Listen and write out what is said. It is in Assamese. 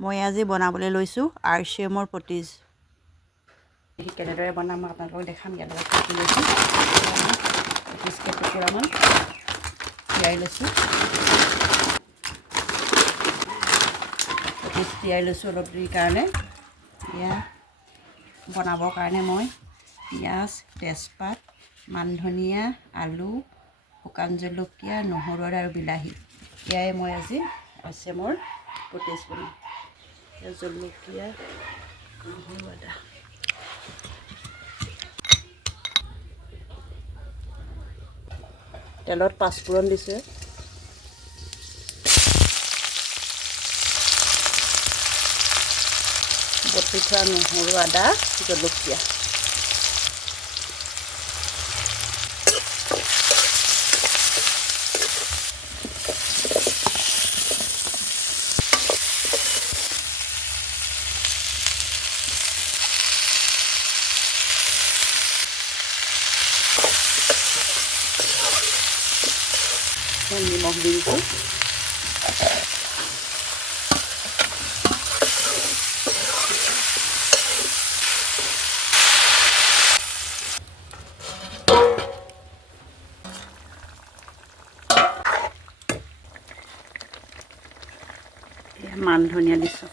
মই আজি বনাবলৈ লৈছোঁ আৰচিএমৰ প্ৰটিজ। কেনেদৰে বনাম মই আপোনালোকক দেখাম। ইয়াৰ লগত কাটি লৈছোঁ প্ৰটিজকে টুকুৰামান তিয়াই লৈছোঁ। প্ৰটিজ তিয়াই লৈছোঁ অলপ দেৰিৰ কাৰণে। এয়া বনাবৰ কাৰণে মই পিঁয়াজ, তেজপাত, মান ধনিয়া, আলু, শুকান জলকীয়া, নহৰু আৰু বিলাহী এয়াই মই আজি আৰচিএমৰ প্ৰটিজ বনাম। জলকীয়া, নহৰু, আদা। তেলত পাঁচফোৰণ দিছোঁ। বটি থোৱা নহৰু, আদা, জলকীয়া। নিমখ দি দিছোঁ। মান ধনিয়া দিছোঁ।